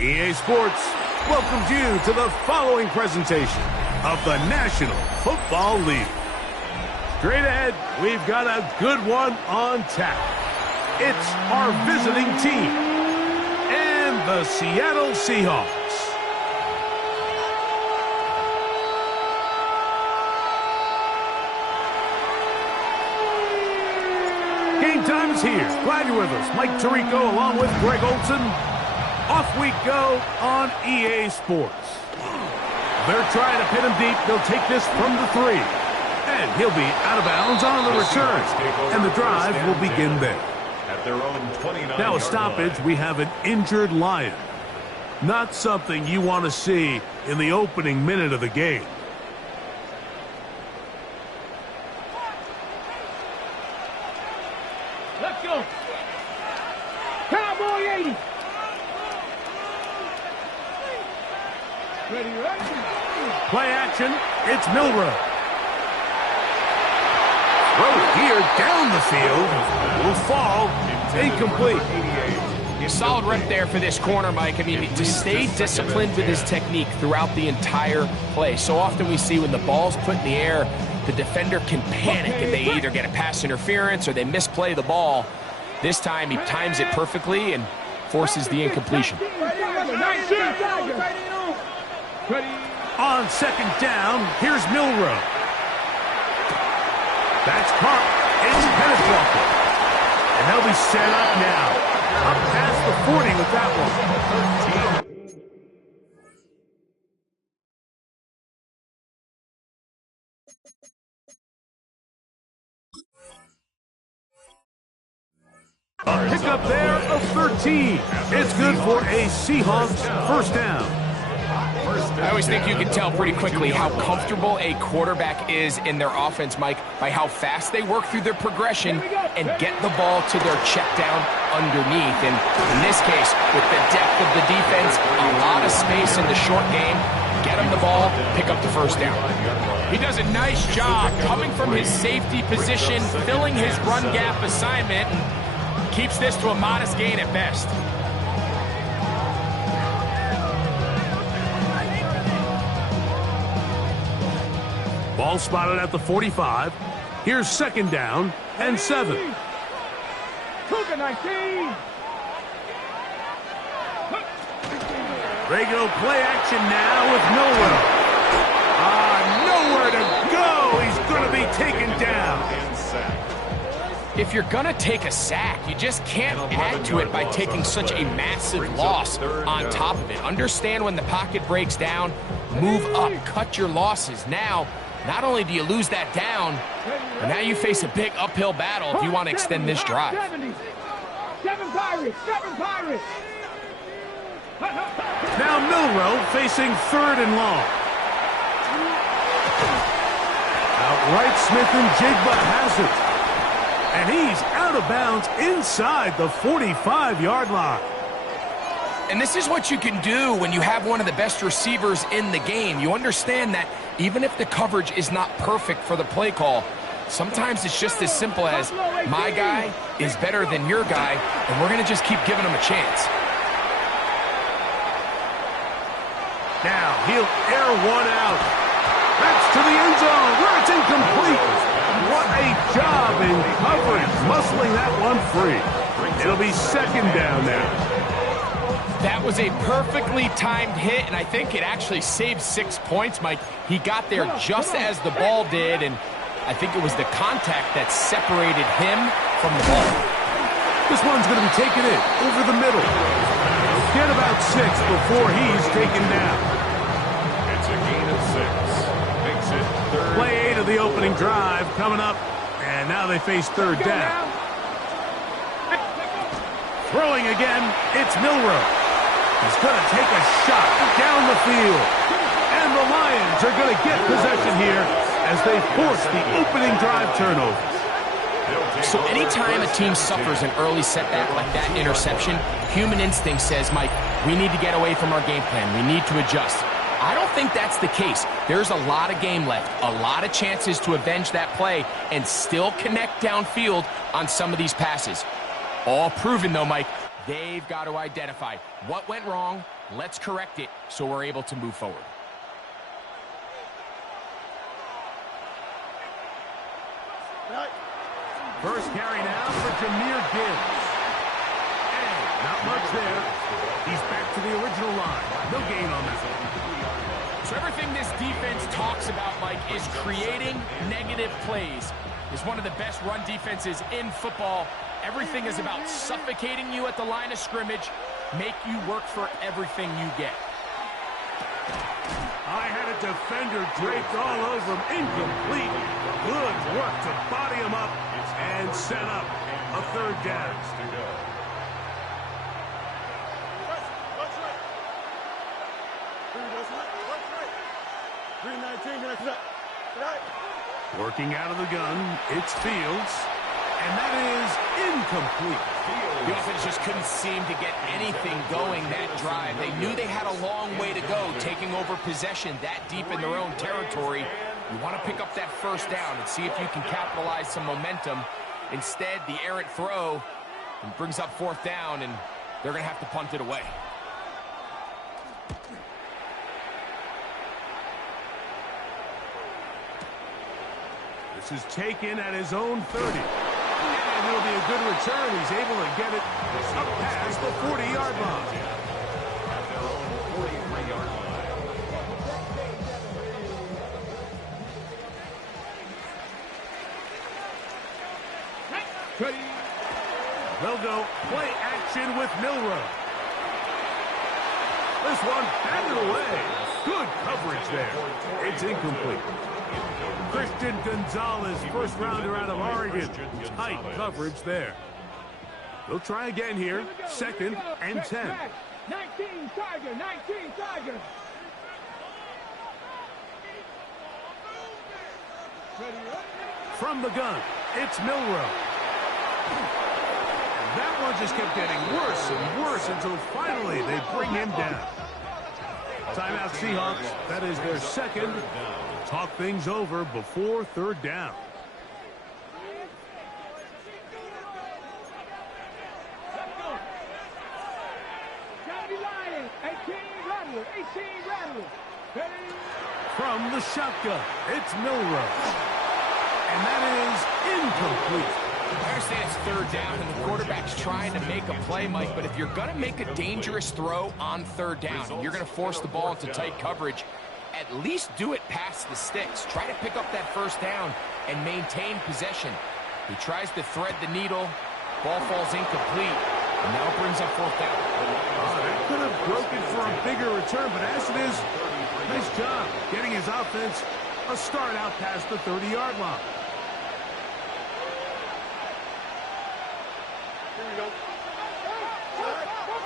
EA Sports welcomes you to the following presentation of the National Football League. Straight ahead, we've got a good one on tap. It's our visiting team and the Seattle Seahawks. Game time is here. Glad you're with us. Mike Tirico along with Greg Olson. Off we go on EA Sports. They're trying to pin him deep. They'll take this from the 3. And he'll be out of bounds on the return. And the drive will begin there. Now a stoppage, we have an injured Lion. Not something you want to see in the opening minute of the game. Let's go. Cowboy 80. Ready. Play action. It's Milroe. Throw here down the field. Will fall. Incomplete. Solid rep there for this corner, Mike. I mean, to stay disciplined with his technique throughout the entire play. So often we see when the ball's put in the air, the defender can panic and they either get a pass interference or they misplay the ball. This time he times it perfectly and forces the incompletion. On second down, here's Milroe. That's caught. It's Pettis Walker. And they'll be set up now. Up past the 40 with that one. A pickup there of 13. It's good for a Seahawks first down. I always think you can tell pretty quickly how comfortable a quarterback is in their offense, Mike, by how fast they work through their progression and get the ball to their check down underneath. And in this case, with the depth of the defense, a lot of space in the short game, get him the ball, pick up the first down. He does a nice job coming from his safety position, filling his run gap assignment, and keeps this to a modest gain at best. Ball spotted at the 45. Here's second down and 7. Cougar 19. Regular play action now with nowhere. Nowhere to go. He's going to be taken down. If you're going to take a sack, you just can't add to it by taking such a massive loss on top of it. Understand when the pocket breaks down, move up, cut your losses. Now, not only do you lose that down, but now you face a big uphill battle if you want to extend this drive. 7 Pirates. Now Milroe facing third and long. Outright Smith and Jigba has it. And he's out of bounds inside the 45-yard line. And this is what you can do when you have one of the best receivers in the game. You understand that even if the coverage is not perfect for the play call, sometimes it's just as simple as my guy is better than your guy, and we're going to just keep giving him a chance. Now he'll air one out. That's to the end zone where it's incomplete. What a job in coverage, muscling that one free. It'll be second down now. That was a perfectly timed hit, and I think it actually saved 6 points, Mike. He got there just as the ball did, and I think it was the contact that separated him from the ball. This one's going to be taken in over the middle. Get about 6 before he's taken down. It's a gain of 6. Makes it third. Play 8 of the opening drive coming up, and now they face third down. Throwing again, it's Milroe. He's going to take a shot down the field. And the Lions are going to get possession here as they force the opening drive turnover. So anytime a team suffers an early setback like that interception, human instinct says, Mike, we need to get away from our game plan. We need to adjust. I don't think that's the case. There's a lot of game left, a lot of chances to avenge that play and still connect downfield on some of these passes. All proven, though, Mike. They've got to identify what went wrong. Let's correct it so we're able to move forward. First carry now for Jahmyr Gibbs. And not much there. He's back to the original line. No gain on that one. So everything this defense talks about, Mike, is creating negative plays. It's one of the best run defenses in football. Everything is about suffocating you at the line of scrimmage, make you work for everything you get. I had a defender draped all over him. Incomplete. Good work to body him up and set up a third down. Working out of the gun, it's Fields, and that is incomplete. The offense just couldn't seem to get anything going that drive. They knew they had a long way to go, taking over possession that deep in their own territory. You want to pick up that first down and see if you can capitalize some momentum. Instead, the errant throw brings up fourth down, and they're going to have to punt it away. This is taken at his own 30. And it'll be a good return. He's able to get it up past the 40-yard line. They'll go play action with Milroe. This one batted away. Good coverage there. It's incomplete. Christian Gonzalez, first rounder out of Oregon. Tight coverage there. They'll try again here. Second and 10. 19 Tiger, 19 Tiger. From the gun, it's Milroe. That one just kept getting worse and worse until finally they bring him down. Timeout Seahawks. That is their second. Talk things over before third down. From the shotgun, it's Milroe. And that is incomplete. I understand it's third down and the quarterback's trying to make a play, Mike, but if you're going to make a dangerous throw on third down, and you're going to force the ball into tight coverage, at least do it past the sticks. Try to pick up that first down and maintain possession. He tries to thread the needle. Ball falls incomplete, and now brings up fourth down. That could have broken for a bigger return, but as it is, nice job getting his offense a start out past the 30-yard line.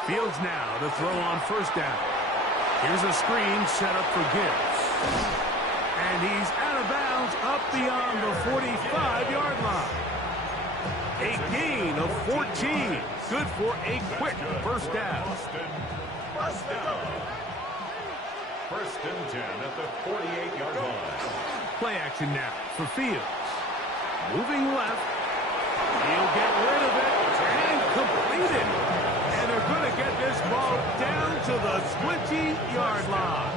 Fields now to throw on first down. Here's a screen set up for Gibbs. And he's out of bounds up beyond the 45-yard line. A gain of 14. Good for a quick first down. First and 10 at the 48-yard line. Play action now for Fields. Moving left. He'll get rid of it and complete it. And they're going to get this ball down to the 20-yard line.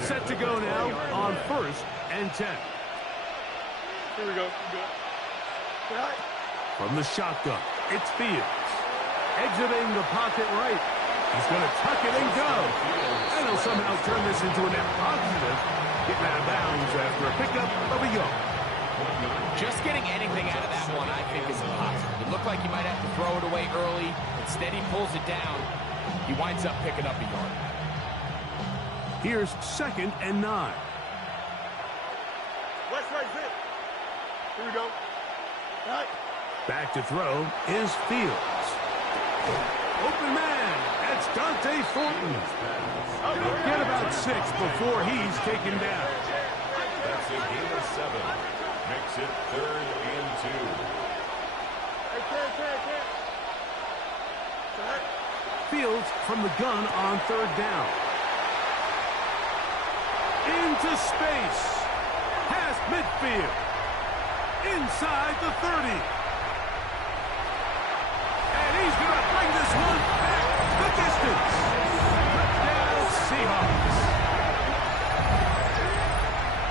Set to go now on first and 10. Here we go. From the shotgun, it's Fields. Exiting the pocket right. He's going to tuck it and go. And he'll somehow turn this into a net positive. Getting out of bounds after a pickup of a yard. Just getting anything out of that one, I think, is impossible. It looked like he might have to throw it away early. Instead, he pulls it down. He winds up picking up a yard. Here's second and 9. West right fit. Here we go. Right. Back to throw is Fields. Open man. That's Dante Thornton. He'll get about 6 before he's taken down. That's a gain of 7. Makes it 3rd and 2. Fields from the gun on 3rd down. Into space. Past midfield. Inside the 30. And he's going to bring this one back the distance. Touchdown, Seahawks.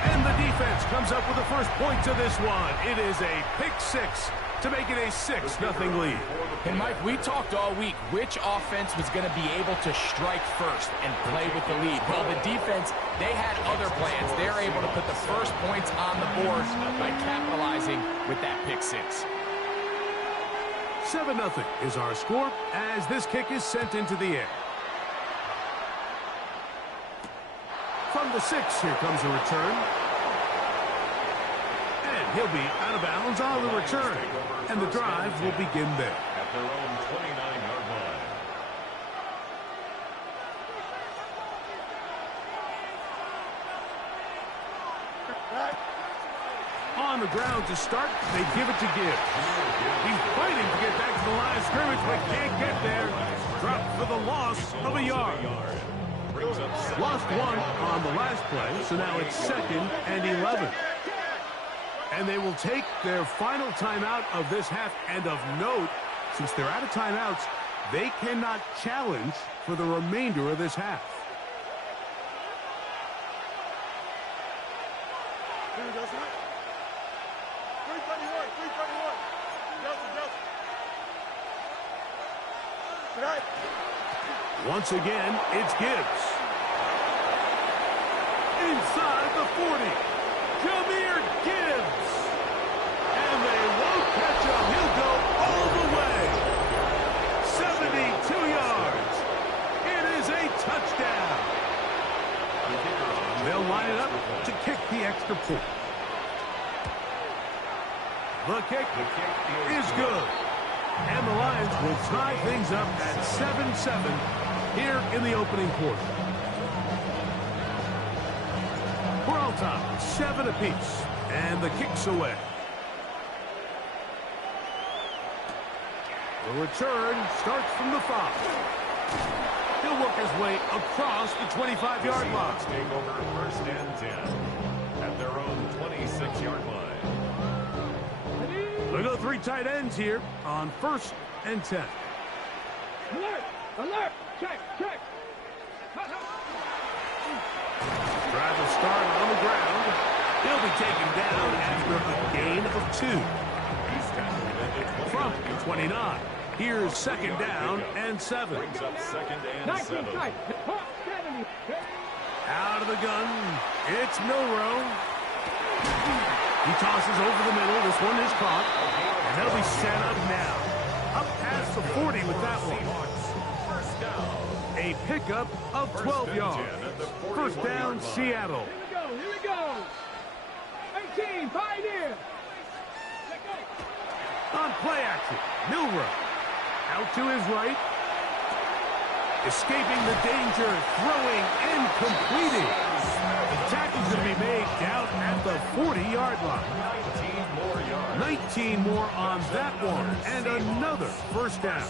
And the defense comes up with the first point to this one. It is a pick 6 to make it a 6-0 lead. And Mike, we talked all week which offense was going to be able to strike first and play with the lead. Well, the defense, they had other plans. They're able to put the first points on the board by capitalizing with that pick 6. 7-0 is our score as this kick is sent into the air. From the 6, here comes a return. And he'll be out of bounds on the return. And the drive will begin there. At their own 29-yard line. On the ground to start, they give it to Gibbs. He's fighting to get back to the line of scrimmage, but can't get there. Dropped for the loss of a yard. Lost 1 on the last play, so now it's 2nd and 11. And they will take their final timeout of this half. And of note, since they're out of timeouts, they cannot challenge for the remainder of this half. Once again, it's Gibbs. Inside the 40. Jahmyr Gibbs. And they won't catch him. He'll go all the way. 72 yards. It is a touchdown. They'll line it up to kick the extra point. The kick is good. And the Lions will tie things up at 7-7 here in the opening quarter. We're all tied, 7 apiece, and the kick's away. The return starts from the 5. He'll work his way across the 25-yard line. Take over 1st and 10 at their own 26-yard line. We go 3 tight ends here on 1st and 10. Alert! Alert! Check! Check! Drive will start on the ground. He'll be taken down after a gain of 2. From the 29. Here's 2nd down and 7. Brings up 2nd and 7. Out of the gun. It's Milrow. He tosses over the middle. This one is caught. And they'll be set up now. Up past the 40 with that one. A pickup of 12 yards. 1st down, Seattle. Here we go! 18, Pioneer! On play action, Milrow. Out to his right. Escaping the danger, throwing and completing. The tackle's going to be made down at the 40-yard line. 19 more on that one, and another 1st down.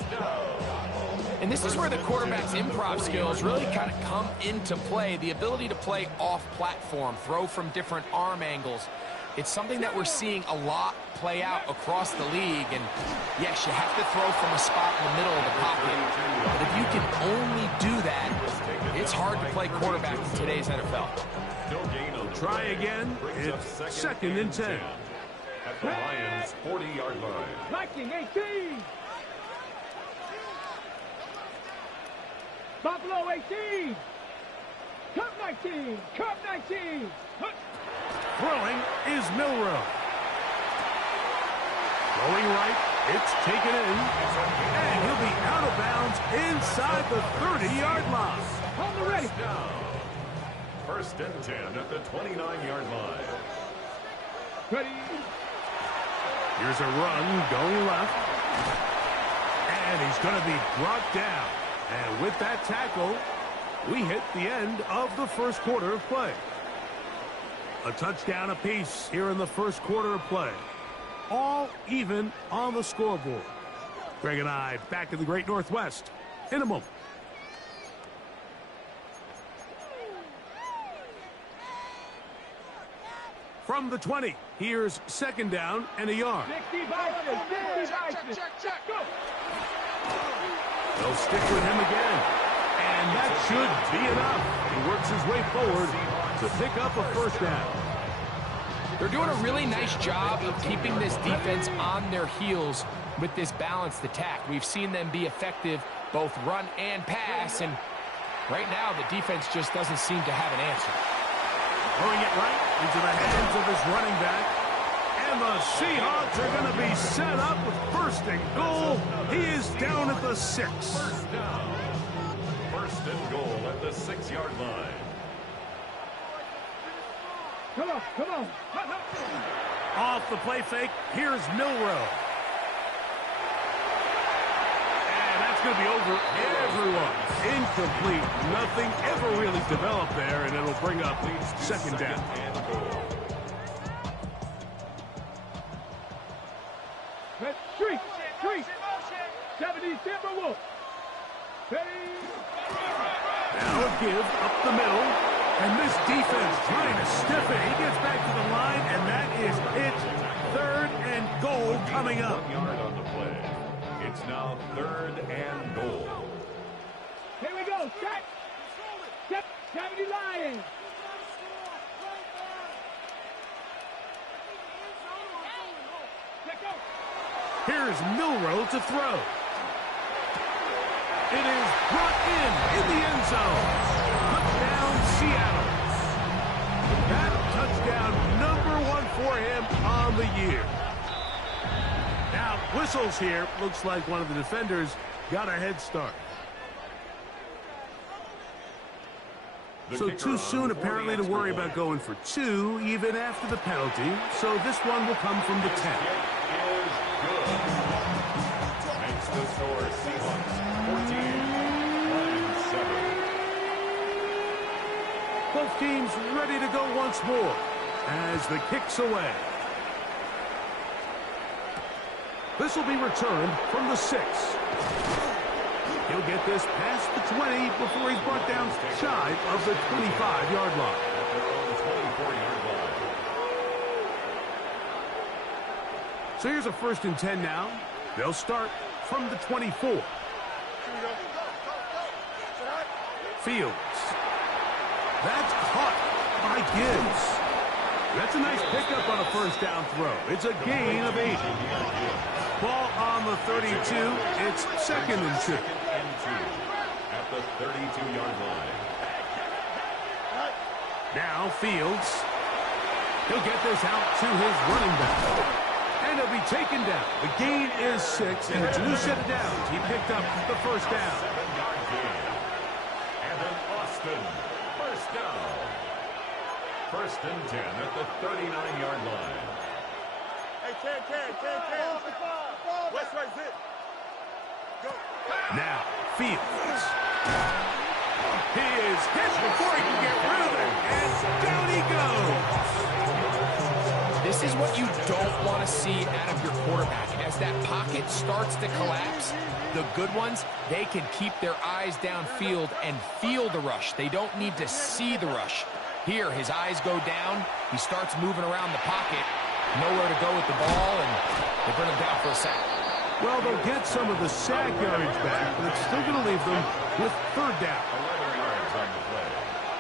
And this is where the quarterback's improv skills really kind of come into play. The ability to play off-platform, throw from different arm angles. It's something that we're seeing a lot play out across the league. And yes, you have to throw from a spot in the middle of the pocket. But if you can only do that, it's hard to play quarterback in today's NFL. Try again. It's 2nd and 10. At the Lions' 40-yard line. Viking 18! Buffalo 18! Cup 19! Cup 19! Throwing is Milrow. Throwing right, it's taken in. And he'll be out of bounds inside the 30-yard line. On the ready! 1st and 10 at the 29-yard line. Ready! Here's a run going left. And he's going to be brought down. And with that tackle, we hit the end of the 1st quarter of play. A touchdown apiece here in the first quarter of play. All even on the scoreboard. Greg and I back in the Great Northwest in a moment. From the 20, here's second down and a yard. 60 Vikings, 60 Vikings. Go. They'll stick with him again. And that should be enough. He works his way forward to pick up a first down. They're doing a really nice job of keeping this defense on their heels with this balanced attack. We've seen them be effective both run and pass, and right now the defense just doesn't seem to have an answer. Throwing it right into the hands of his running back. And the Seahawks are going to be set up with first and goal. He is down at the 6. First down. First and goal at the 6-yard line. Come on, come on. Off the play fake, here's Milrow. And that's going to be over everyone. Incomplete. Nothing ever really developed there, and it'll bring up second down. Street, street. 70 Timberwolves. Now a give up the middle. And this defense trying to stiff it. He gets back to the line, and that is it. Third and goal coming up. 1 yard on the play. It's now third and goal. Here we go. Set. 70 Lions. Let go. Here's Milrow to throw. It is brought in the end zone. Touchdown, Seattle. That touchdown number 1 for him on the year. Now, whistles here. Looks like one of the defenders got a head start. So too soon, apparently, to worry about going for 2, even after the penalty. So this one will come from the 10. Is good. Makes the score Seahawks 14, Lions 7. Both teams ready to go once more as the kick's away. This will be returned from the 6. He'll get this past the 20 before he's brought down shy of the 25-yard line. At their own 24-yard line. So here's a 1st and 10 now. They'll start from the 24. Fields. That's caught by Gibbs. That's a nice pickup on a first down throw. It's a gain of 8. Ball on the 32. It's 2nd and 2. At the 32-yard line. Now Fields. He'll get this out to his running back. And he'll be taken down. The gain is 6, and it's a new set of downs. He picked up the first down. 7-yard gain. And an Austin first down. 1st and 10 at the 39-yard line. Hey, 10. West right zip. Go. Now, Fields. He is hit before he can get rid of it, and down he goes. This is what you don't want to see out of your quarterback. As that pocket starts to collapse, the good ones, they can keep their eyes downfield and feel the rush. They don't need to see the rush. Here, his eyes go down. He starts moving around the pocket. Nowhere to go with the ball, and they bring him down for a sack. Well, they'll get some of the sack yardage back, but it's still going to leave them with 3rd down. 11 yards on the play.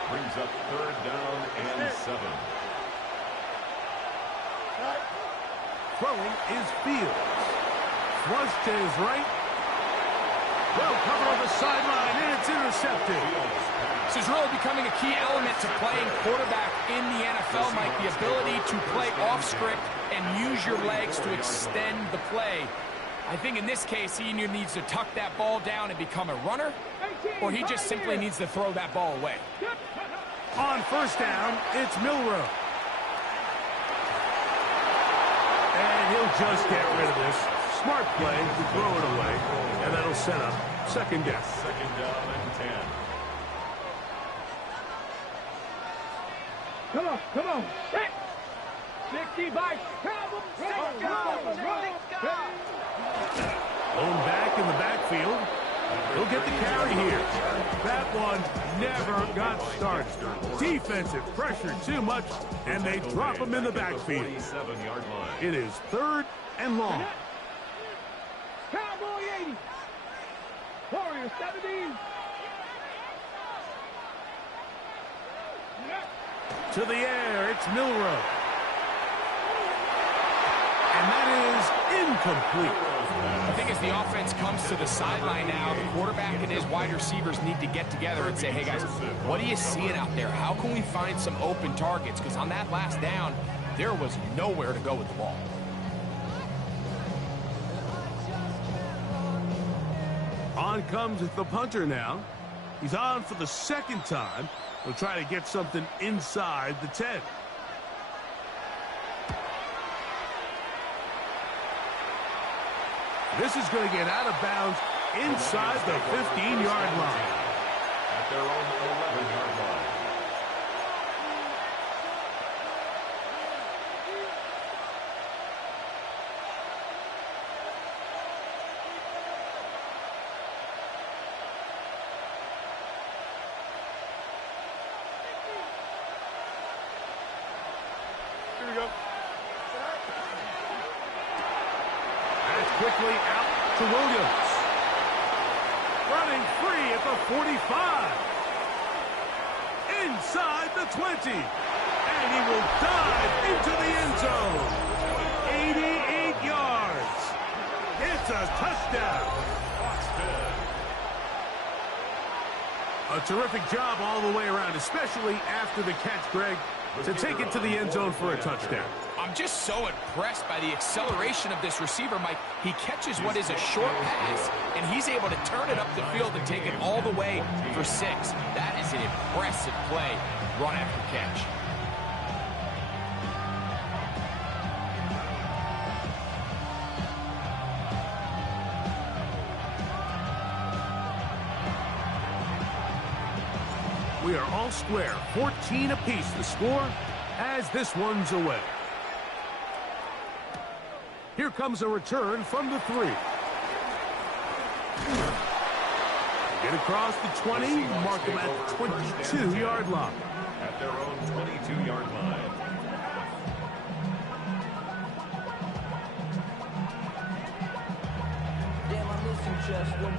Brings up 3rd down and 7. Throwing is Fields. Flush to his right. Well covered on the sideline, and it's intercepted. This is really becoming a key element to playing quarterback in the NFL, Mike, the ability to play off script and use your legs to extend the play. I think in this case, he either needs to tuck that ball down and become a runner, or he just simply needs to throw that ball away. On first down, it's Milrow. And he'll just get rid of this. Smart play to throw it away, and that'll set up 2nd down. 2nd down and 10. Come on. Set. 65. Blown back in the backfield. He'll get the carry here. That one never got started. Defensive pressure too much, and they drop him in the backfield. It is 3rd and long. Cowboy 80. Warrior 70. To the air, it's Milrow. And that is incomplete. I think as the offense comes to the sideline now, the quarterback and his wide receivers need to get together and say, hey guys, what are you seeing out there? How can we find some open targets? Because on that last down, there was nowhere to go with the ball. On comes the punter now. He's on for the 2nd time. He'll try to get something inside the 10. This is going to get out of bounds inside the 15-yard line. At their own 11-yard line. Here we go. Quickly out to Williams. Running free at the 45. Inside the 20. And he will dive into the end zone. 88 yards. It's a touchdown. A terrific job all the way around, especially after the catch, Greg, to take it to the end zone for a touchdown. I'm just so impressed by the acceleration of this receiver, Mike. He catches what is a short pass, and he's able to turn it up the field and take it all the way for 6. That is an impressive play, run after catch. We are all square, 14 apiece the score as this one's away. Here comes a return from the 3. Get across the 20, mark them at the 22-yard line. At their own 22-yard line. Damn, I miss you, Chester.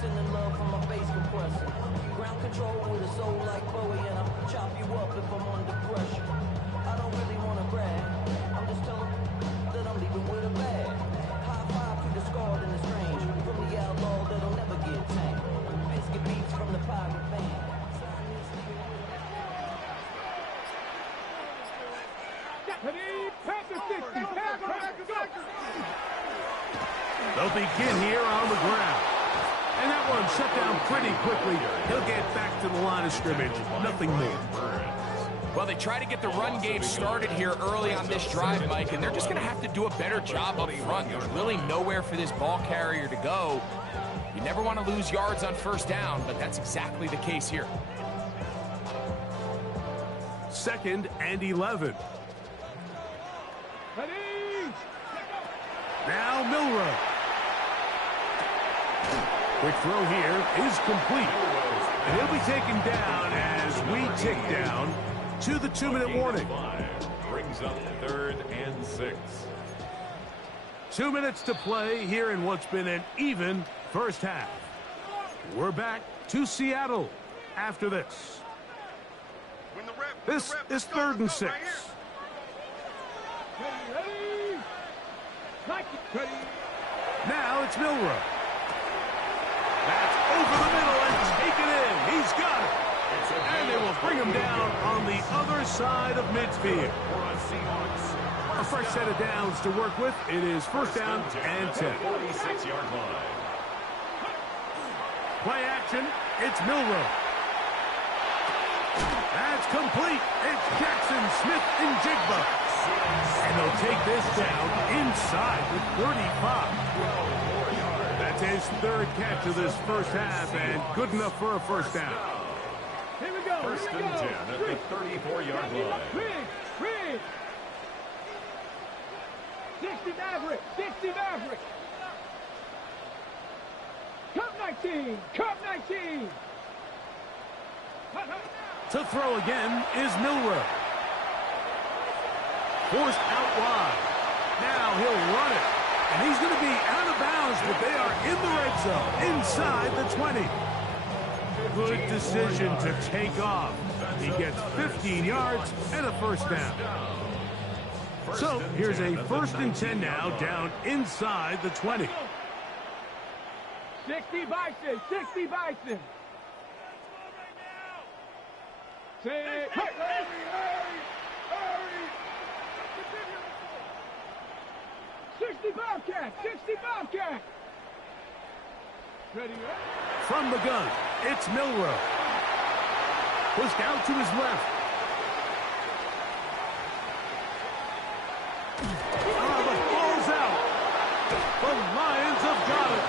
Sending love from my bass compressor. Ground control with a soul like Bowie, and I'll chop you up if I'm under pressure. I don't really want to brag. I'm just telling that I'm leaving with a bag. High five to the scarred and the strange. From the outlaw that'll never get tamed. Biscuit beats from the pirate band. They'll begin here on the ground. And that one shut down pretty quickly. He'll get back to the line of scrimmage. Nothing more. Well, they try to get the run game started here early on this drive, Mike, and they're just going to have to do a better job up front. There's really nowhere for this ball carrier to go. You never want to lose yards on 1st down, but that's exactly the case here. 2nd and 11. Now Milrow. Quick throw here is complete. And he'll be taken down as we tick down to the 2-minute warning. Brings up 3rd and 6. 2 minutes to play here in what's been an even first half. We're back to Seattle after this. This is 3rd and 6. Now it's Milrow. That's over the middle and taken in. He's got it. And they will bring him down on the other side of midfield. A fresh set of downs to work with. It is 1st down and 10. 46-yard line. Play action. It's Milrow. That's complete. It's Jackson Smith and Jigba. And they'll take this down inside the 35. That's his 3rd catch of this first half, and good enough for a 1st down. Here we go. First and 10 at the 34-yard line. Rig. 60 Maverick. Cup 19. To throw again is Milroe. Forced out wide. Now he'll run it. And he's going to be out of bounds, but they are in the red zone, inside the 20. Good decision to take off. He gets 15 yards and a first down. So here's a first and 10 now, down inside the 20. 60 Bison. Say, hurry. 60 Bobcat. Ready? From the gun, it's Milroe. Pushed out to his left. The ball's out. The Lions have got it.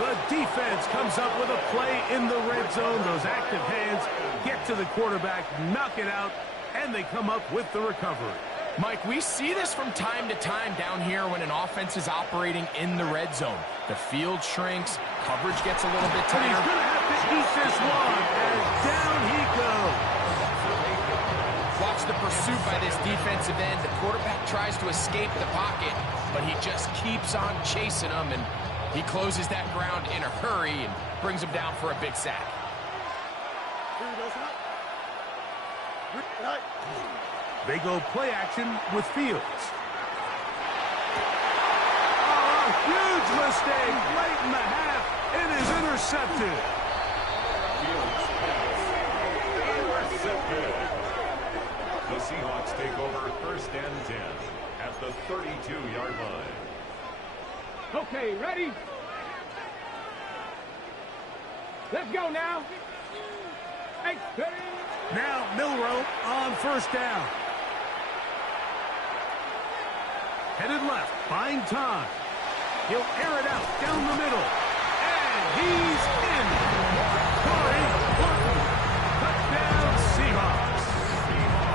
The defense comes up with a play in the red zone. Those active hands get to the quarterback, knock it out, and they come up with the recovery. Mike, we see this from time to time down here when an offense is operating in the red zone. The field shrinks, coverage gets a little bit And he's tighter. going to have to eat this one, and down he goes. Watch the pursuit by this defensive end. The quarterback tries to escape the pocket, but he just keeps on chasing him, and he closes that ground in a hurry and brings him down for a big sack. They go play action with Fields. Oh, a huge mistake late in the half. It is intercepted. Intercepted. The Seahawks take over first and 10 at the 32-yard line. Okay, ready? Let's go now. Hey, Now Milroe on first down. Headed left, buying time. He'll air it out down the middle. And he's in. Corey Horton. Touchdown Seahawks.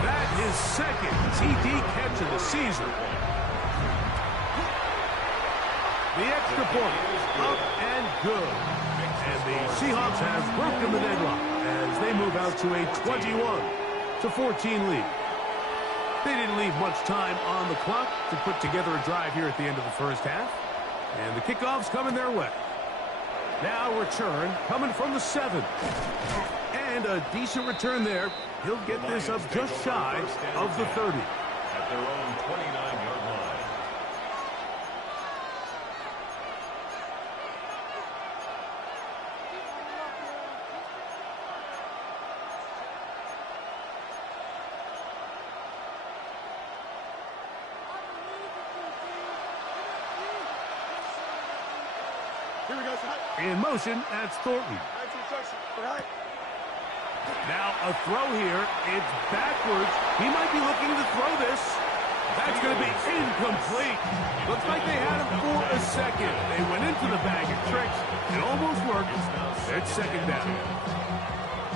That is second TD catch of the season. The extra point up and good. And the Seahawks have broken the deadlock as they move out to a 21-14 lead. They didn't leave much time on the clock to put together a drive here at the end of the first half. And the kickoff's coming their way. Now return coming from the 7. And a decent return there. He'll get this up just shy of the 30. At their own 29-yard line. Here we go, In motion, that's Thornton. Now a throw here. It's backwards. He might be looking to throw this. That's going to be incomplete. Looks like they had him for a second. They went into the bag of tricks. It almost worked. It's second down.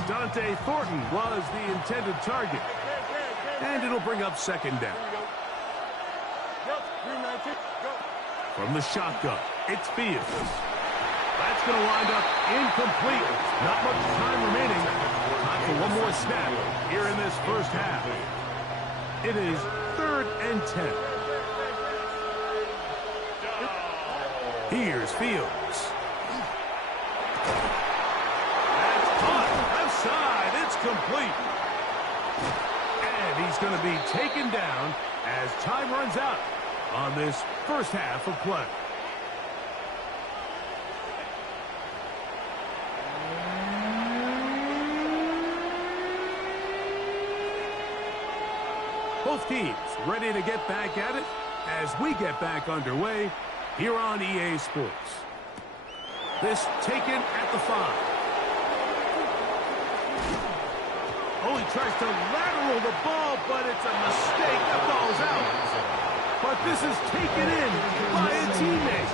Dante Thornton was the intended target. And it'll bring up second down. From the shotgun, it's Fields. That's going to wind up incomplete. Not much time remaining. Time for one more snap here in this first half. It is 3rd and 10. Here's Fields. That's caught. Left side. It's complete. And he's going to be taken down as time runs out on this first half of play. Both teams ready to get back at it as we get back underway here on EA Sports. This taken at the 5. Oh, he tries to lateral the ball, but it's a mistake. The ball's out. But this is taken in by a teammate.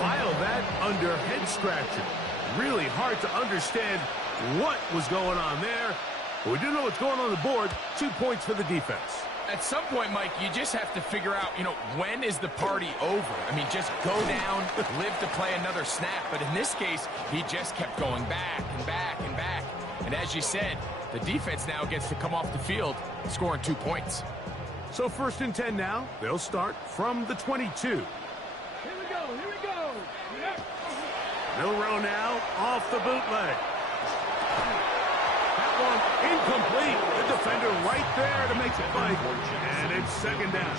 File that under head scratcher. Really hard to understand what was going on there. We do know what's going on the board. 2 points for the defense. At some point, Mike, you just have to figure out, when is the party over? I mean, just go down, live to play another snap. But in this case, he just kept going back and back and back. And as you said, the defense now gets to come off the field, scoring 2 points. So 1st and 10 now. They'll start from the 22. Here we go, here we go. Milroe now off the bootleg. That one incomplete. The defender right there to make the fight. And it's 2nd down.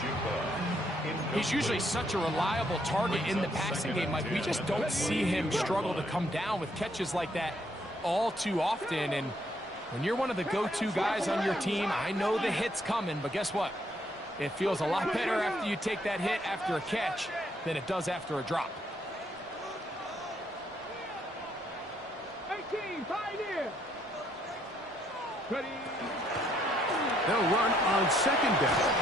He's usually such a reliable target in the passing game, Mike. We just don't see him struggle to come down with catches like that all too often. And when you're one of the go-to guys on your team, I know the hit's coming, but guess what? It feels a lot better after you take that hit after a catch than it does after a drop. 18, pioneer. Ready. They'll run on 2nd down.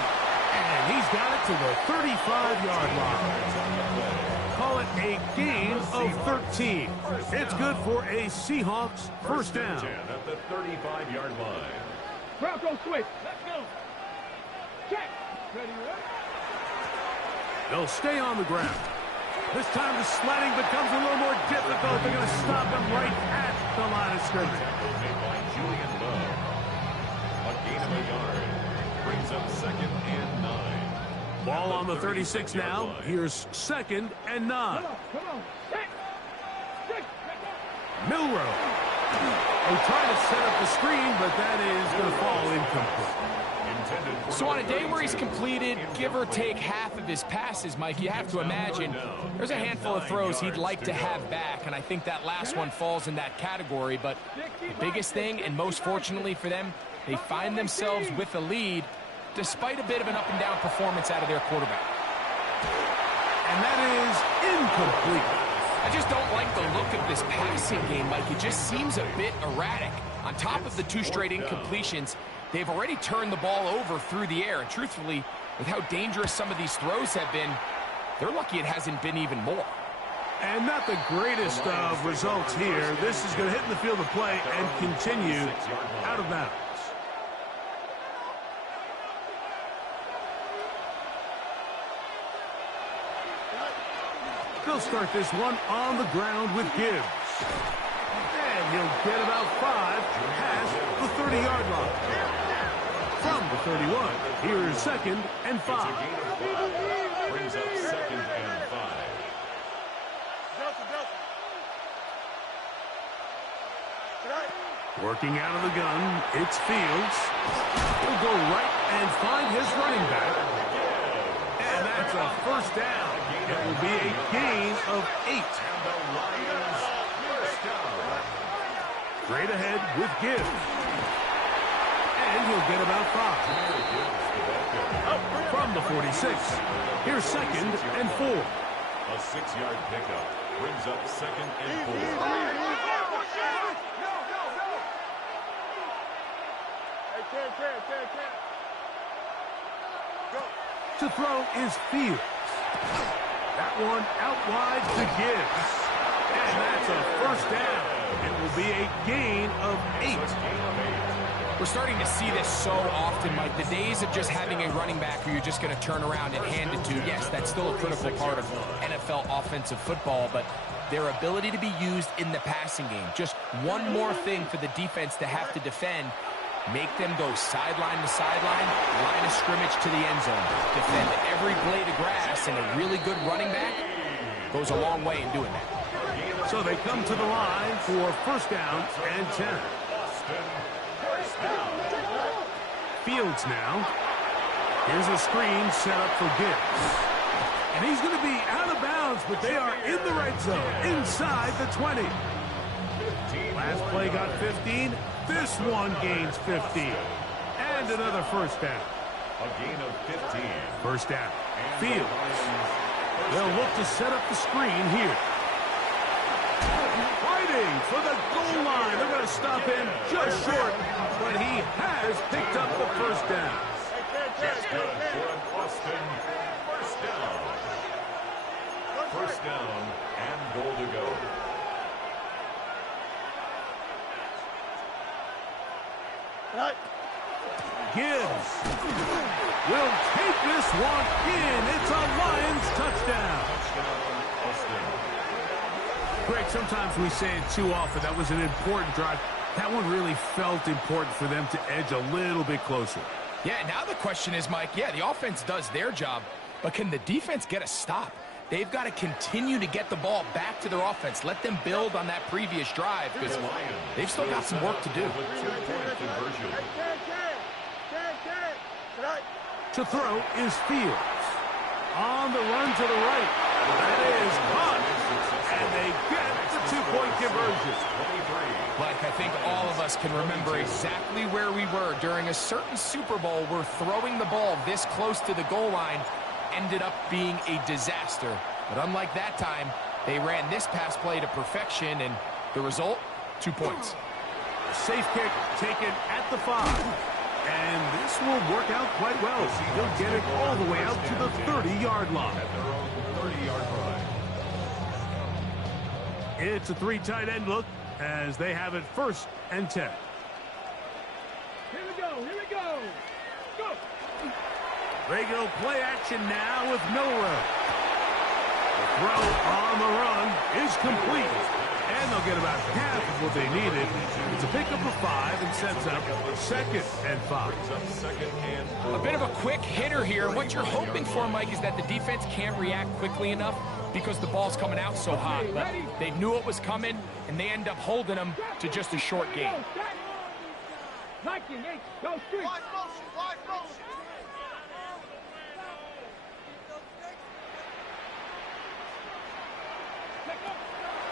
And he's got it to the 35-yard line. Call it a gain of 13. It's good for a Seahawks 1st down. At the 35-yard line. Bronco switch. Let's go. Check. Ready, ready. They'll stay on the ground. This time the sledding becomes a little more difficult. They're going to stop him right at the line of scrimmage. Made by Julian Love. A gain of a yard. Brings up 2nd and 9. Ball on the 36 now. Here's 2nd and 9. Come on. Check. Check. Milroe. They try to set up the screen, but that is going to fall incomplete. So on a day where he's completed, give or take half of his passes, Mike, you have to imagine there's a handful of throws he'd like to have back, and I think that last one falls in that category. But the biggest thing, and most fortunately for them, they find themselves with a lead despite a bit of an up-and-down performance out of their quarterback. And that is incomplete. I just don't like the look of this passing game, Mike. It just seems a bit erratic. On top of the 2 straight incompletions, they've already turned the ball over through the air. And truthfully, with how dangerous some of these throws have been, they're lucky it hasn't been even more. And not the greatest of results here. This is going to hit in the field of play and continue out of bounds. They'll start this one on the ground with Gibbs. And he'll get about 5 past the 30-yard line. From the 31, here's 2nd and 5. Brings up 2nd and 5. Working out of the gun, it's Fields. He'll go right and find his running back. And that's a 1st down. It will be a gain of 8. And the Lions 1st down. Straight ahead with Gibbs. And he'll get about 5. From the 46, here's 2nd and 4. A 6-yard pickup brings up 2nd and 4. To throw is Fields. That one out wide to Gibbs. And that's a 1st down. It will be a gain of 8. We're starting to see this so often, Mike. The days of just having a running back who you're just going to turn around and hand it to, yes, that's still a critical part of NFL offensive football, but their ability to be used in the passing game, just one more thing for the defense to have to defend, make them go sideline to sideline, line of scrimmage to the end zone, defend every blade of grass, and a really good running back goes a long way in doing that. So they come to the line for 1st down and 10. Fields now. Here's a screen set up for Gibbs. And he's going to be out of bounds, but they are in the right zone, inside the 20. Last play got 15. This one gains 15. And another 1st down. A gain of 15. 1st down. Fields. They'll look to set up the screen here. Fighting for the goal line. They're going to stop him just short, but he has picked up the 1st down. That's good for an Austin 1st down. 1st down and goal to go. Gibbs will take this one in. It's a Lions touchdown. Greg, sometimes we say it too often. That was an important drive. That one really felt important for them to edge a little bit closer. Yeah, now the question is, Mike, yeah, the offense does their job, but can the defense get a stop? They've got to continue to get the ball back to their offense. Let them build on that previous drive because they've still got some work to do. To throw is Fields. On the run to the right. That is caught. And they get the two-point conversion. Like, I think all of us can remember exactly where we were during a certain Super Bowl where throwing the ball this close to the goal line ended up being a disaster. But unlike that time, they ran this pass play to perfection, and the result, 2 points. Safe kick taken at the 5. And this will work out quite well. He'll get it all the way out to the 30-yard line. It's a 3 tight end look as they have it 1st and 10. Here we go. Here we go. Go. Regular play action now with Milrow. The throw on the run is complete. And they'll get about half of what they needed. It's a pickup of 5 and sets up 2nd and 5. A bit of a quick hitter here. What you're hoping for, Mike, is that the defense can't react quickly enough because the ball's coming out so hot. But they knew it was coming, and they end up holding them to just a short gain. Go straight.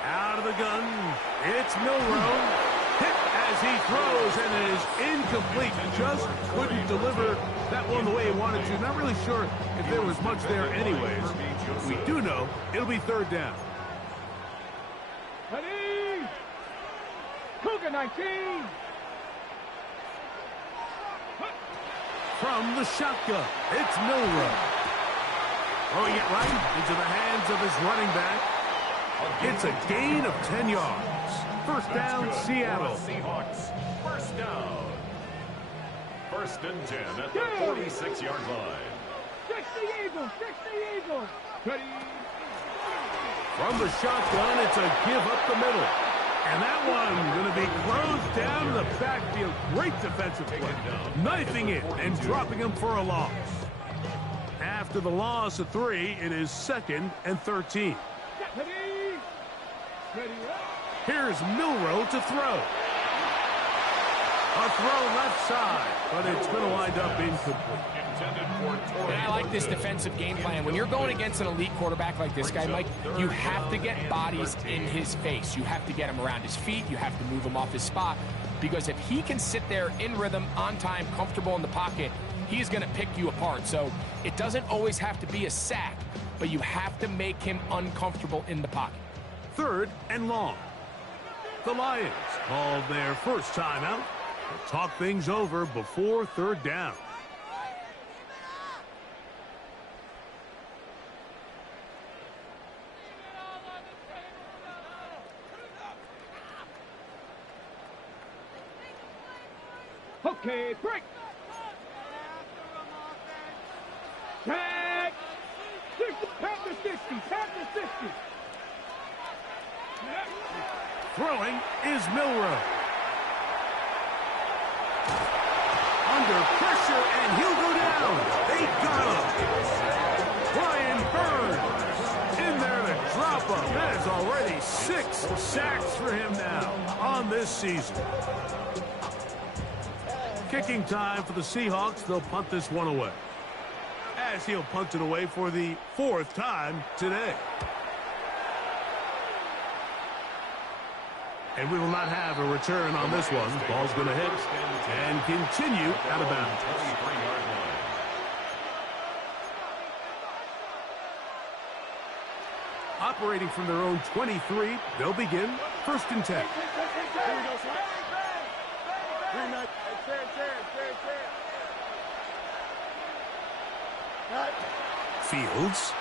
Out of the gun, it's Milrow. Hit as he throws, and it is incomplete. Just couldn't deliver that one the way he wanted to. Not really sure if there was much there anyways. We do know it'll be 3rd down. Ready? Cougar 19. From the shotgun, it's Milrow. Throwing it right into the hands of his running back. It's a gain of 10 yards. 1st down, Seattle. Seahawks, 1st down. 1st and 10 at the 46-yard line. 60 Eagles, 60 Eagles. Ready? From the shotgun, it's a give up the middle. And that one going to be closed down in the backfield. Great defensive play. Knifing it and dropping him for a loss. After the loss of 3, it is 2nd and 13. Ready? Ready? Here's Milrow to throw. A throw left side, but it's going to wind up incomplete. And I like this defensive game plan. When you're going against an elite quarterback like this guy, Mike, you have to get bodies in his face. You have to get him around his feet. You have to move him off his spot. Because if he can sit there in rhythm, on time, comfortable in the pocket, he's going to pick you apart. So it doesn't always have to be a sack, but you have to make him uncomfortable in the pocket. 3rd and long. The Lions called their first timeout to talk things over before 3rd down. Okay, break. Tag. 60, tap to 60, tap to 60. Throwing is Milrow. Under pressure, and he'll go down. They got him. Brian Burns in there to drop him. That is already 6 sacks for him now on this season. Kicking time for the Seahawks. They'll punt this one away. As he'll punt it away for the 4th time today. And we will not have a return on this one. Ball's going to hit and continue out of bounds. Operating from their own 23, they'll begin 1st and 10. Fields.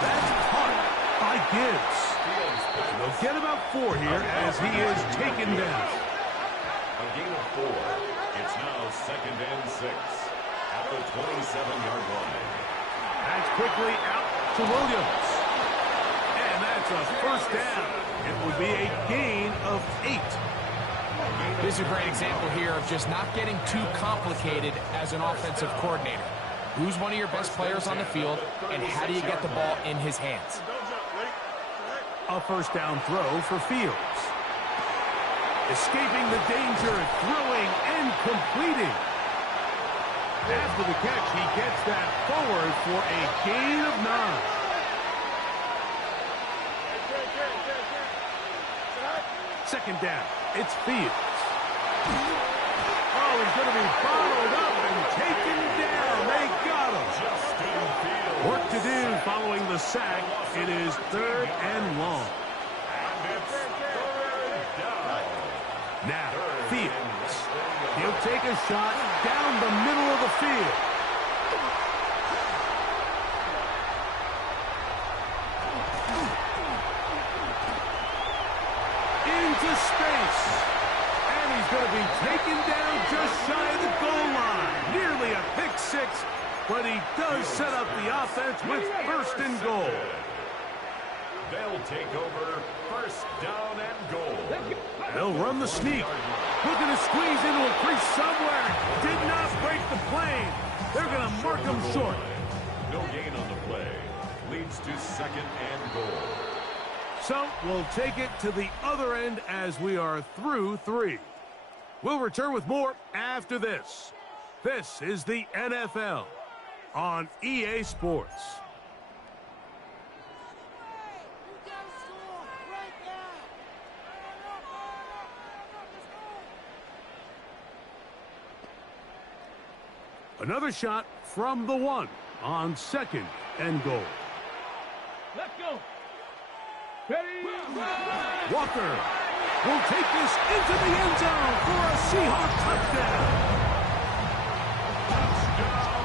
That's caught by Gibbs. They'll get about 4 here as he is taken down. A gain of 4. It's now 2nd and 6 at the 27-yard line. That's quickly out to Williams. And that's a first down. It will be a gain of 8. This is a great example here of just not getting too complicated as an offensive coordinator. Who's one of your best players on the field, and how do you get the ball in his hands? A first down throw for Fields. Escaping the danger, throwing and completing. After the catch, he gets that forward for a gain of 9. Second down, it's Fields. Oh, he's going to be followed up and taken down. They got him. Work to do following the sack. It is 3rd and long. Now, Fields. He'll take a shot down the middle of the field. Into space. And he's going to be taken down just shy of the goal line. Nearly a pick 6, but he does set up the offense with 1st and goal. They'll take over 1st down and goal. They'll run the sneak. Looking to squeeze into a crease somewhere. Did not break the plane. They're going to mark him short. No gain on the play. Leads to 2nd and goal. So we'll take it to the other end as we are through 3. We'll return with more after this. This is the NFL on EA Sports. Another shot from the 1 on 2nd and goal. Let's go. Ready? Walker will take this into the end zone for a Seahawks touchdown.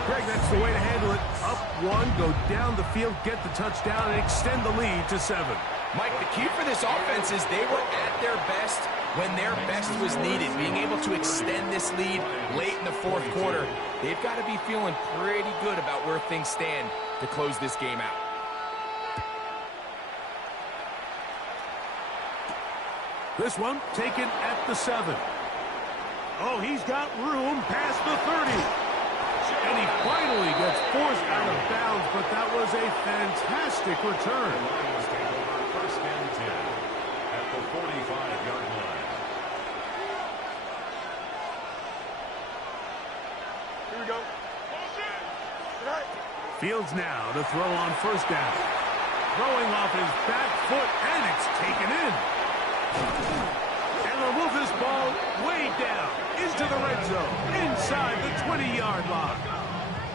Greg, that's the way to handle it. Up 1, go down the field, get the touchdown, and extend the lead to 7. Mike, the key for this offense is they were at their best when their best was needed. Being able to extend this lead late in the 4th quarter, they've got to be feeling pretty good about where things stand to close this game out. This one taken at the 7. Oh, he's got room past the 30. And he finally gets forced out of bounds, but that was a fantastic return. Lions take over 1st and 10 at the 45-yard line. Here we go. Fields now to throw on 1st down. Throwing off his back foot, and it's taken in. And they'll move this ball way down into the red zone, inside the 20-yard line.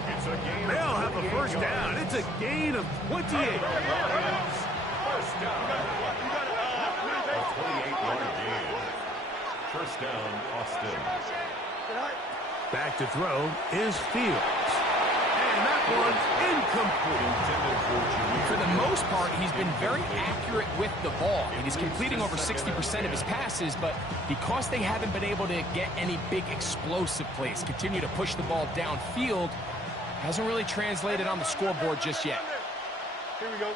It's a gain. They'll have a 1st down. It's a gain of 28. Lions, 1st down. A 28-yard gain. 1st down, Austin. Back to throw is Fields. And that one's incomplete. For the most part, he's been very accurate with the ball. And he's completing over 60% of his passes, but because they haven't been able to get any big explosive plays, continue to push the ball downfield, hasn't really translated on the scoreboard just yet. Here we go.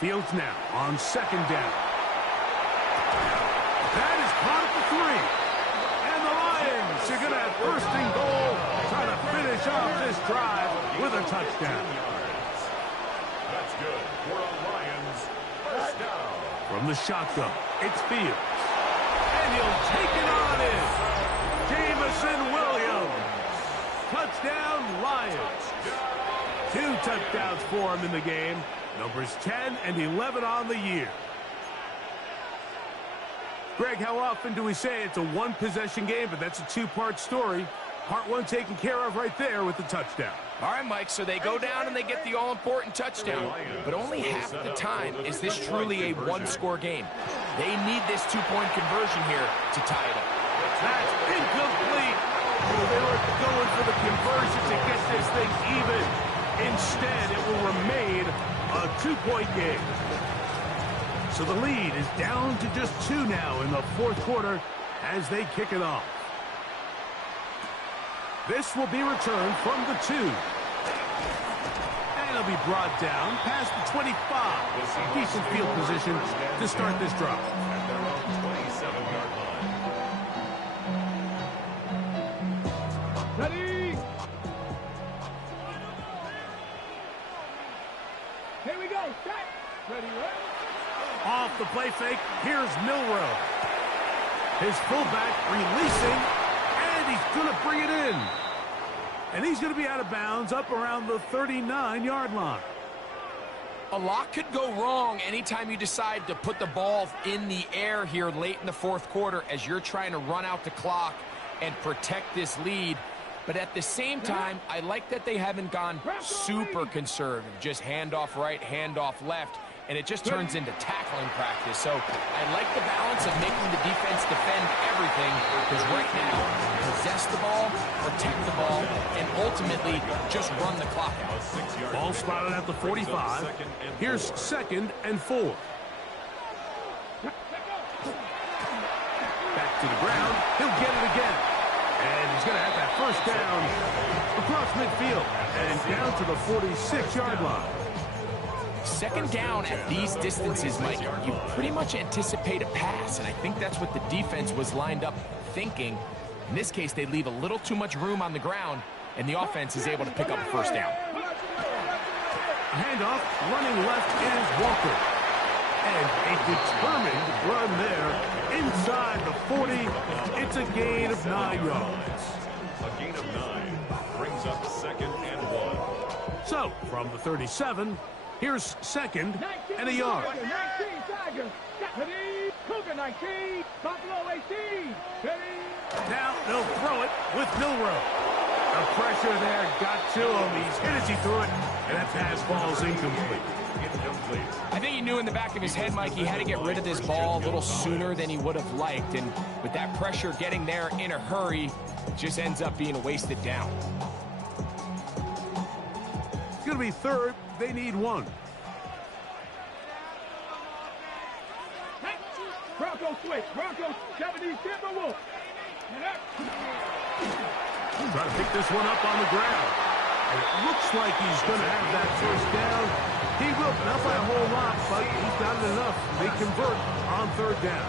Fields now on 2nd down. That is caught at the 3. And the Lions are going to have 1st and goal, trying to finish off this drive with a touchdown. That's good for a Lions 1st down. From the shotgun, it's Fields. And he'll take it on in. Jamison Williams. Touchdown, Lions. 2 touchdowns for him in the game. Numbers 10 and 11 on the year. Greg, how often do we say it's a 1-possession game, but that's a 2-part story? Part 1 taken care of right there with the touchdown. All right, Mike, so they go down and they get the all-important touchdown. But only half the time is this truly a 1-score game. They need this 2-point conversion here to tie it up. That's incomplete. Oh, they were going for the conversion to get this thing even. Instead, it will remain a 2-point game. So the lead is down to just 2 now in the fourth quarter as they kick it off. This will be returned from the 2. And it'll be brought down past the 25. Decent field position to start this drive. At their own 27-yard line. Ready? Here we go. Set. Ready, ready. Off the play fake, here's Milroe. His fullback releasing, and he's going to bring it in. And he's going to be out of bounds up around the 39-yard line. A lot could go wrong anytime you decide to put the ball in the air here late in the fourth quarter as you're trying to run out the clock and protect this lead. But at the same time, I like that they haven't gone super conservative. Just handoff right, handoff left. And it just turns into tackling practice. So I like the balance of making the defense defend everything, because right now, possess the ball, protect the ball, and ultimately just run the clock out. Ball spotted at the 45. Here's 2nd and 4. Back to the ground. He'll get it again. And he's going to have that first down across midfield and down to the 46-yard line. 2nd down at these distances, Mike, you pretty much anticipate a pass, and I think that's what the defense was lined up thinking. In this case, they leave a little too much room on the ground, and the offense is able to pick up a first down. Handoff, running left is Walker. And a determined run there inside the 40. It's a gain of 9 yards. A gain of 9 brings up 2nd and 1. So, from the 37, here's 2nd and a yard. 19, Tiger. Ready? Cougar 19. Buffalo 18. Ready? Now they'll throw it with Milroe. The pressure there got to him. He's hit as he threw it, and that pass falls incomplete. I think he knew in the back of his head, Mike, he had to get rid of this ball a little sooner than he would have liked. And with that pressure getting there in a hurry, it just ends up being a wasted down. It's going to be 3rd. They need 1. Bronco switch. Bronco 70 Timberwolves. Try to pick this one up on the ground. And it looks like he's going to have that first down. He will, not by a whole lot, but he's got it enough. They convert on 3rd down.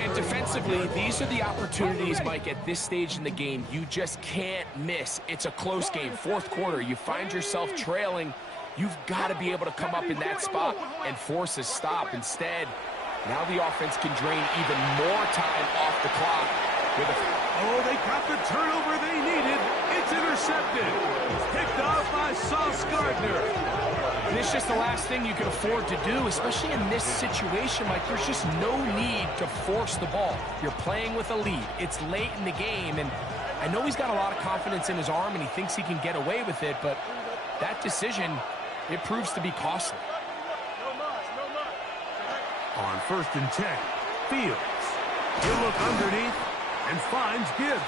And defensively, these are the opportunities, Mike, at this stage in the game you just can't miss. It's a close game. 4th quarter, you find yourself trailing. You've got to be able to come up in that spot and force a stop. Instead, now the offense can drain even more time off the clock. Oh, they got the turnover they needed. It's intercepted. Picked off by Sauce Gardner. And it's just the last thing you can afford to do, especially in this situation, Mike. There's just no need to force the ball. You're playing with a lead. It's late in the game, and I know he's got a lot of confidence in his arm, and he thinks he can get away with it, but that decision, it proves to be costly. On 1st and 10, Fields. He'll look underneath and finds Gibbs.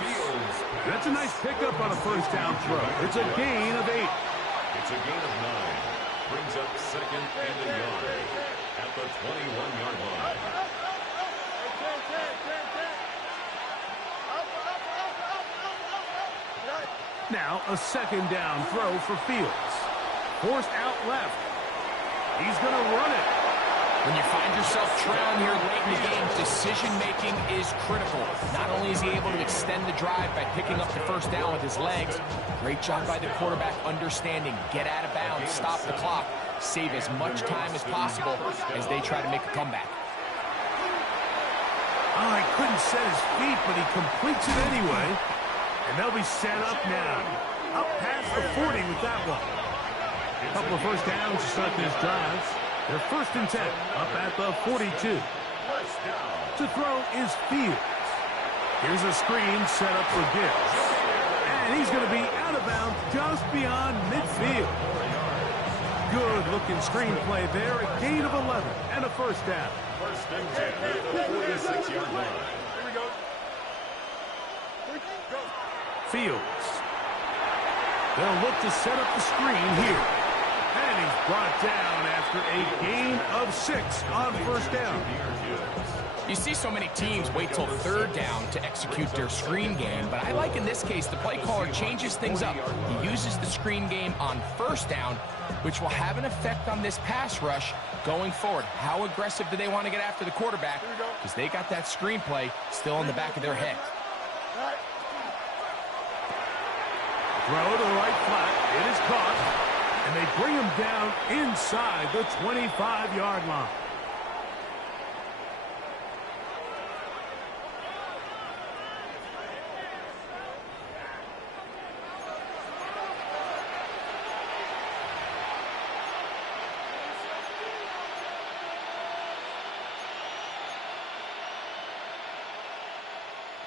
That's a nice pickup on a first down throw. It's a gain of 8. It's a gain of 9. Brings up 2nd and a yard at the 21-yard line. Now a 2nd down throw for Fields. Forced out left. He's going to run it. When you find yourself trailing here late in the game, decision-making is critical. Not only is he able to extend the drive by picking up the first down with his legs, great job by the quarterback understanding, get out of bounds, stop the clock, save as much time as possible as they try to make a comeback. Oh, he couldn't set his feet, but he completes it anyway. And they'll be set up now. Up past the 40 with that one. A couple of first downs to start these drives. They're 1st and 10, up at the 42. To throw is Fields. Here's a screen set up for Gibbs. And he's going to be out of bounds just beyond midfield. Good-looking screen play there. A gain of 11 and a first down. 1st and 10 at the 46-yard line. Here we go. Fields. They'll look to set up the screen here. And he's brought down after a gain of 6 on first down. You see so many teams wait till third down to execute their screen game, but I like in this case the play caller changes things up. He uses the screen game on first down, which will have an effect on this pass rush going forward. How aggressive do they want to get after the quarterback? Because they got that screen play still in the back of their head. Throw to the right flat. It is caught. And they bring him down inside the 25-yard line.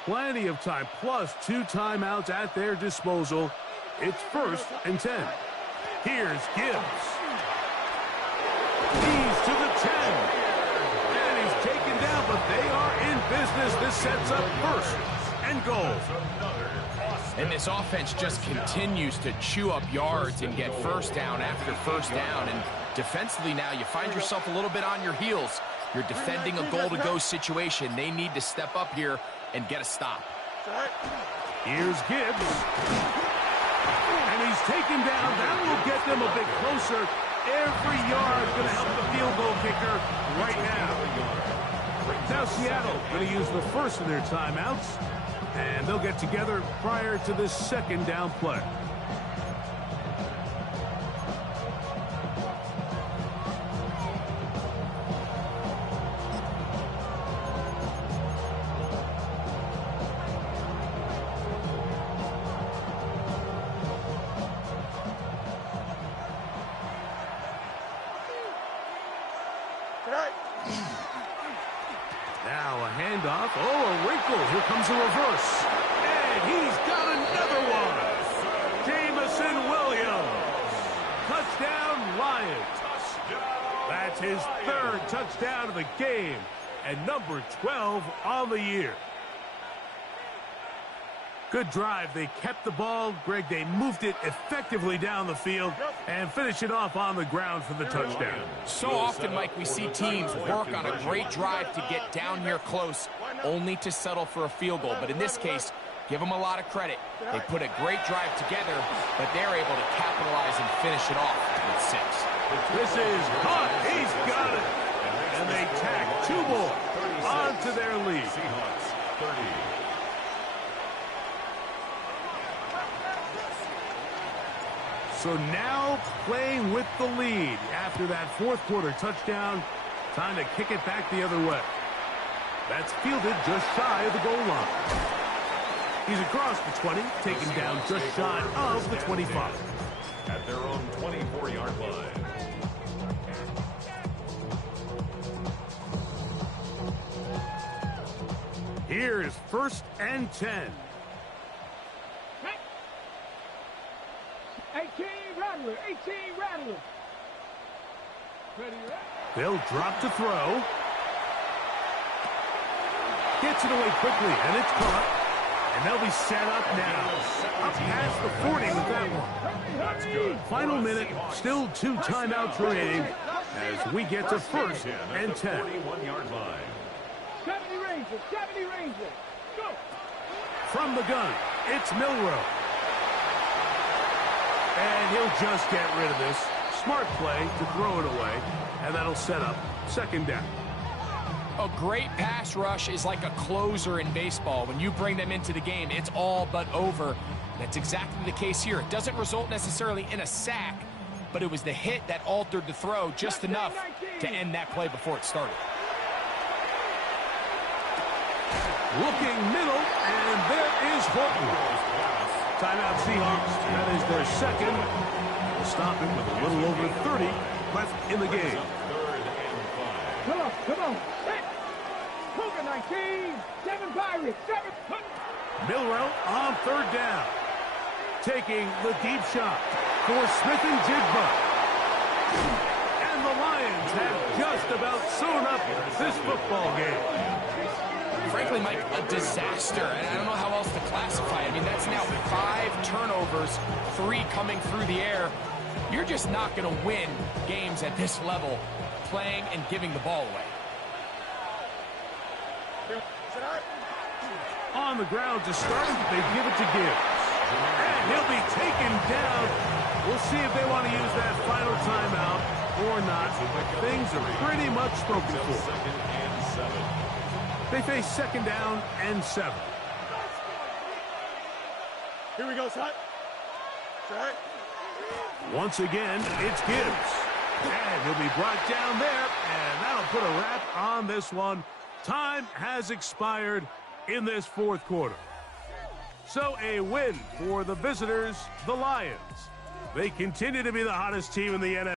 Plenty of time, plus 2 timeouts at their disposal. It's 1st and 10. Here's Gibbs. He's to the 10. And he's taken down, but they are in business. This sets up 1st and goal. And this offense just continues to chew up yards and get first down after first down. And defensively now, you find yourself a little bit on your heels. You're defending a goal-to-go situation. They need to step up here and get a stop. Here's Gibbs. And he's taken down. That will get them a bit closer. Every yard going to help the field goal kicker right now. Now Seattle going to use the first of their timeouts. And they'll get together prior to this second down play. Now a handoff. Oh, a wrinkle. Here comes a reverse. And he's got another one. Jamison Williams. Touchdown, Lions. That's his 3rd touchdown of the game. And number 12 on the year. Good drive. They kept the ball. Greg, they moved it effectively down the field and finish it off on the ground for the touchdown. So often, Mike, we see teams work on a great drive to get down here close, only to settle for a field goal. But in this case, give them a lot of credit. They put a great drive together, but they're able to capitalize and finish it off with 6. This is caught. He's got it. And they tack 2 more onto their lead. Seahawks 30. So now playing with the lead after that 4th quarter touchdown. Time to kick it back the other way. That's fielded just shy of the goal line. He's across the 20, taken down just shy of the 25. At their own 24-yard line. Here is 1st and 10. 18 Rattler, 18 Rattler. Ready, They'll drop to throw. Gets it away quickly, and it's caught. And they'll be set up now. Up past the 40 with that one. That's good. Final minute, still 2 timeouts remaining as we get to 1st and 10. 41-yard line. 70 Rangers, 70 Rangers. Go. From the gun, it's Milrow. And he'll just get rid of this. Smart play to throw it away, and that'll set up 2nd down. A great pass rush is like a closer in baseball. When you bring them into the game, it's all but over. That's exactly the case here. It doesn't result necessarily in a sack, but it was the hit that altered the throw just enough to end that play before it started. Looking middle, and there is Horton. Timeout Seahawks. That is their 2nd. We'll stop it with a little over 30 left in the game. Come on, come on. Hit. Cougar 19, 7 Pirates, 7. Milrow on 3rd down. Taking the deep shot for Smith and Jigba. And the Lions have just about sewn up this football game. Frankly, Mike, a disaster. And I don't know how else to classify it. I mean, that's now 5 turnovers, 3 coming through the air. You're just not going to win games at this level playing and giving the ball away. On the ground to start, they give it to Gibbs. And he'll be taken down. We'll see if they want to use that final timeout or not. Things are pretty much spoken for. Second and 7. They face second down and 7. Here we go, son. Set. Once again, it's Gibbs. And he'll be brought down there, and that'll put a wrap on this one. Time has expired in this fourth quarter. So a win for the visitors, the Lions. They continue to be the hottest team in the NFL.